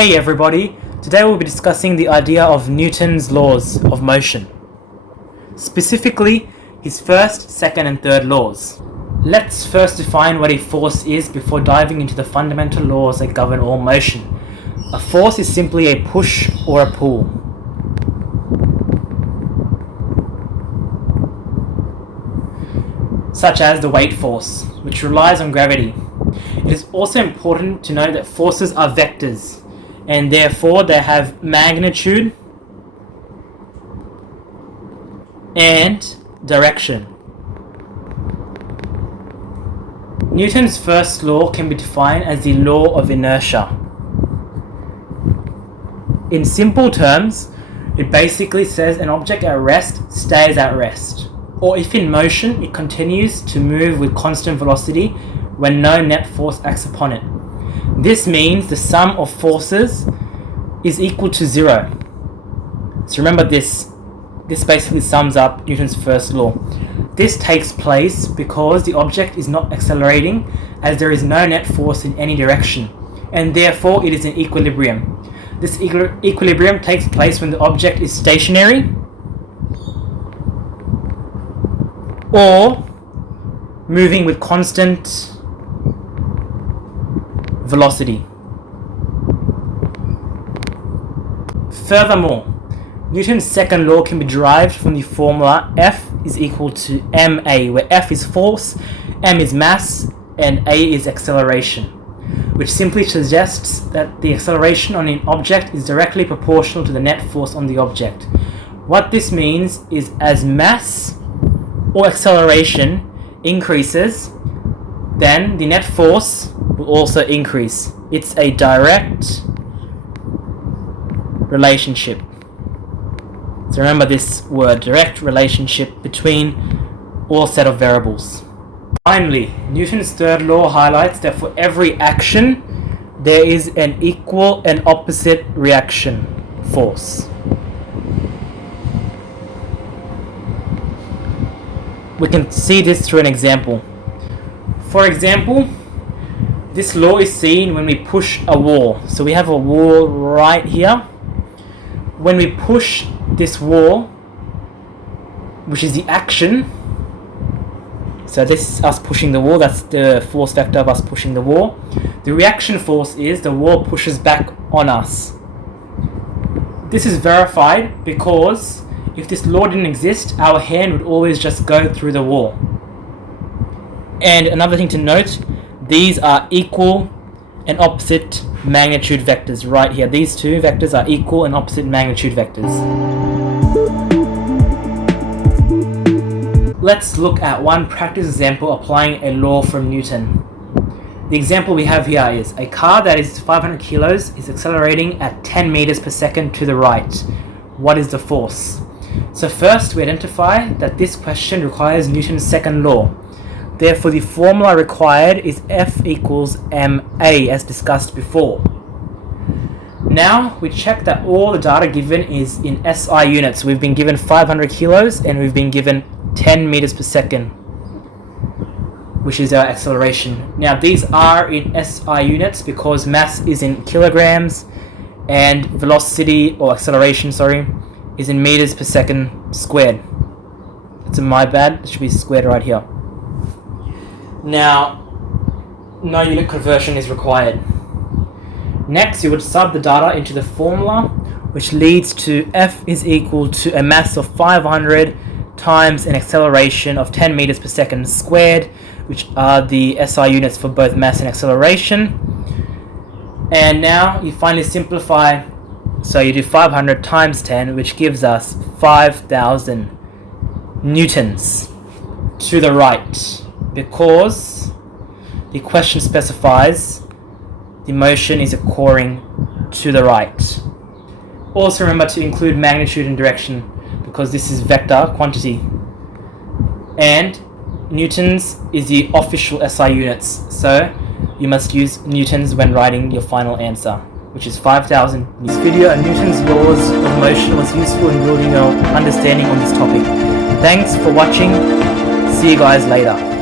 Hey everybody, today we'll be discussing the idea of Newton's laws of motion. Specifically, his first, second and third laws. Let's first define what a force is before diving into the fundamental laws that govern all motion. A force is simply a push or a pull. Such as the weight force, which relies on gravity. It is also important to know that forces are vectors, and therefore they have magnitude and direction. Newton's first law can be defined as the law of inertia. In simple terms, it basically says an object at rest stays at rest, or if in motion, it continues to move with constant velocity when no net force acts upon it. This means the sum of forces is equal to zero. So remember this basically sums up Newton's first law. This takes place because the object is not accelerating, as there is no net force in any direction, and therefore it is in equilibrium. This equilibrium takes place when the object is stationary or moving with constant velocity. Furthermore, Newton's second law can be derived from the formula F is equal to ma, where F is force, m is mass, and a is acceleration, which simply suggests that the acceleration on an object is directly proportional to the net force on the object. What this means is as mass or acceleration increases, then the net force will also increase. It's a direct relationship. So remember this word, direct relationship between all set of variables. Finally, Newton's third law highlights that for every action, there is an equal and opposite reaction force. We can see this through an example. For example, this law is seen when we push a wall. So we have a wall right here. When we push this wall, which is the action, so this is us pushing the wall, that's the force vector of us pushing the wall. The reaction force is the wall pushes back on us. This is verified because if this law didn't exist, our hand would always just go through the wall. And another thing to note, these are equal and opposite magnitude vectors right here. These two vectors are equal and opposite magnitude vectors. Let's look at one practice example applying a law from Newton. The example we have here is a car that is 500 kilos is accelerating at 10 meters per second to the right. What is the force? So first we identify that this question requires Newton's second law. Therefore, the formula required is F equals ma, as discussed before. Now, we check that all the data given is in SI units. We've been given 500 kilos and we've been given 10 meters per second, which is our acceleration. Now, these are in SI units because mass is in kilograms and velocity, or acceleration, is in meters per second squared. It's my bad, it should be squared right here. Now, no unit conversion is required. Next, you would sub the data into the formula, which leads to F is equal to a mass of 500 times an acceleration of 10 meters per second squared, which are the SI units for both mass and acceleration. And now you finally simplify, so you do 500 times 10, which gives us 5,000 newtons to the right, because the question specifies the motion is occurring to the right. Also remember to include magnitude and direction, because this is vector quantity. And newtons is the official SI units, so you must use newtons when writing your final answer, which is 5,000. In this video, Newton's laws of motion was useful in building your understanding on this topic. Thanks for watching. See you guys later.